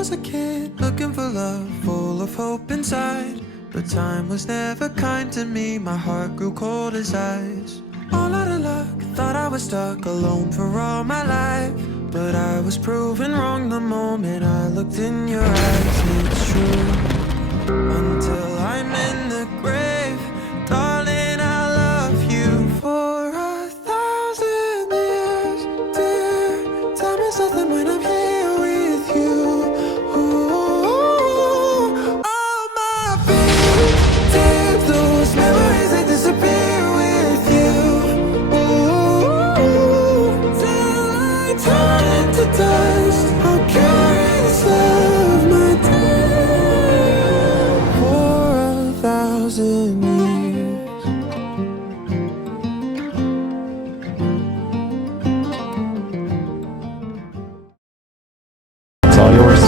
was a kid looking for love, full of hope inside. But time was never kind to me, my heart grew cold as ice. All out of luck, thought I was stuck alone for all my life. But I was proven wrong the moment I looked in your eyes. It's true, until I'm in the grave, darling, I love you for 1,000 years. Dear, time is nothing when I'm here with you. Ooh, all my fears, dear, those memories, they disappear with you. Ooh, till I turn into dust, I'll carry this love, my dear, for 1,000 years. It's all yours.